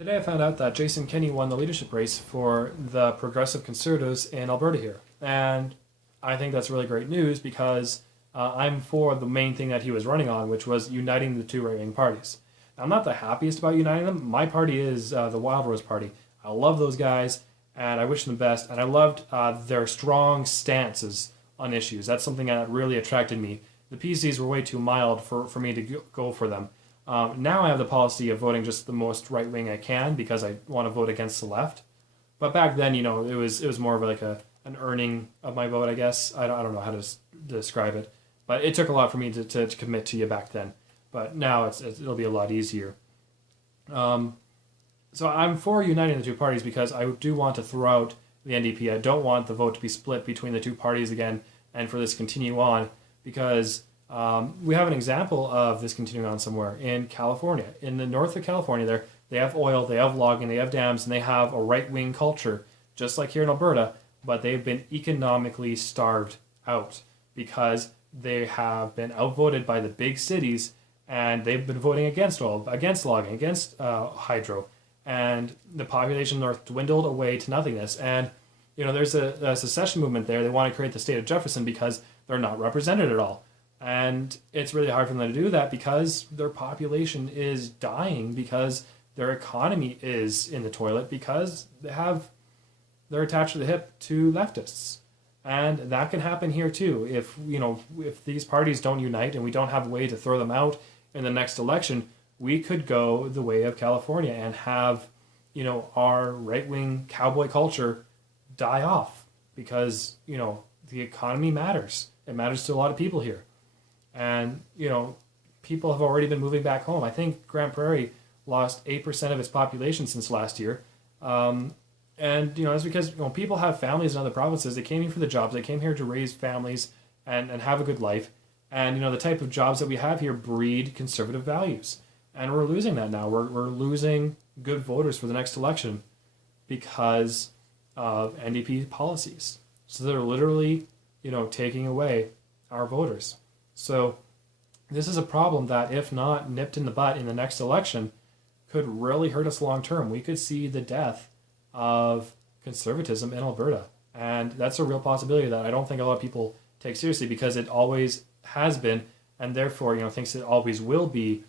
Today I found out that Jason Kenney won the leadership race for the Progressive Conservatives in Alberta here. And I think that's really great news because I'm for the main thing that he was running on, which was uniting the two right-wing parties. Now, I'm not the happiest about uniting them. My party is the Wild Rose Party. I love those guys, and I wish them the best. And I loved their strong stances on issues. That's something that really attracted me. The PCs were way too mild for me to go for them. Now I have the policy of voting just the most right wing I can because I want to vote against the left. But back then, it was more of like an earning of my vote, I guess. I don't know how to describe it, but it took a lot for me to commit to you back then. But now it'll be a lot easier. So I'm for uniting the two parties because I do want to throw out the NDP. I don't want the vote to be split between the two parties again, and for this to continue on because. We have an example of this continuing on somewhere in California. In the north of California, they have oil, they have logging, they have dams, and they have a right-wing culture, just like here in Alberta, but they've been economically starved out because they have been outvoted by the big cities, and they've been voting against oil, against logging, against hydro, and the population north dwindled away to nothingness. And there's a secession movement there. They want to create the state of Jefferson because they're not represented at all. And it's really hard for them to do that because their population is dying, because their economy is in the toilet, because they're attached to the hip to leftists. And that can happen here too. If these parties don't unite and we don't have a way to throw them out in the next election, we could go the way of California and have, our right-wing cowboy culture die off because, the economy matters. It matters to a lot of people here. And, people have already been moving back home. I think Grande Prairie lost 8% of its population since last year. That's because, people have families in other provinces. They came here for the jobs. They came here to raise families and have a good life. And, the type of jobs that we have here breed conservative values. And we're losing that now. We're losing good voters for the next election because of NDP policies. So they're literally, taking away our voters. So this is a problem that, if not nipped in the butt in the next election, could really hurt us long term. We could see the death of conservatism in Alberta. And that's a real possibility that I don't think a lot of people take seriously because it always has been, and therefore, thinks it always will be,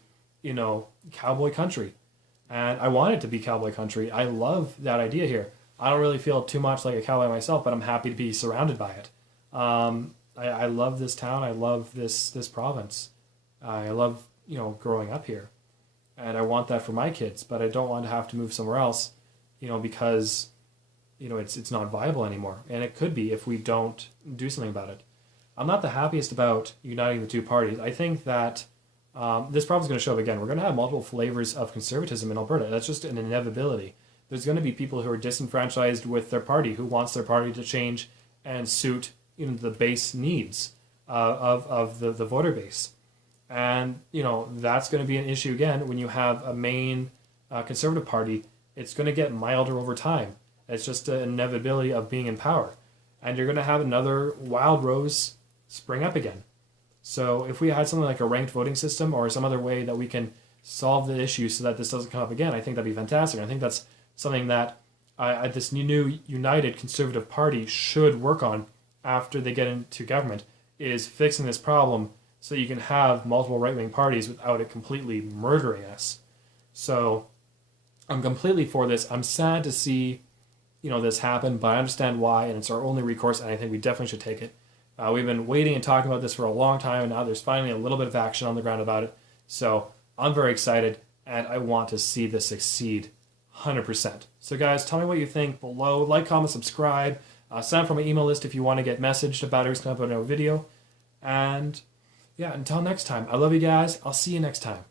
cowboy country. And I want it to be cowboy country. I love that idea here. I don't really feel too much like a cowboy myself, but I'm happy to be surrounded by it. I love this town. I love this province. I love, growing up here. And I want that for my kids, but I don't want to have to move somewhere else, because, it's not viable anymore. And it could be if we don't do something about it. I'm not the happiest about uniting the two parties. I think that this problem's going to show up again. We're going to have multiple flavors of conservatism in Alberta. That's just an inevitability. There's going to be people who are disenfranchised with their party, who wants their party to change and suit the base needs of the voter base. And, that's going to be an issue again when you have a main conservative party. It's going to get milder over time. It's just an inevitability of being in power. And you're going to have another Wild Rose spring up again. So if we had something like a ranked voting system or some other way that we can solve the issue so that this doesn't come up again, I think that'd be fantastic. I think that's something that this new united conservative party should work on after they get into government, is fixing this problem so you can have multiple right-wing parties without it completely murdering us. So I'm completely for this. I'm sad to see, this happen, but I understand why, and it's our only recourse, and I think we definitely should take it. We've been waiting and talking about this for a long time, and now there's finally a little bit of action on the ground about it. So I'm very excited, and I want to see this succeed 100%. So guys, tell me what you think below. Like, comment, subscribe. Sign up for my email list if you want to get messaged about every time I put out a video. And yeah, until next time, I love you guys. I'll see you next time.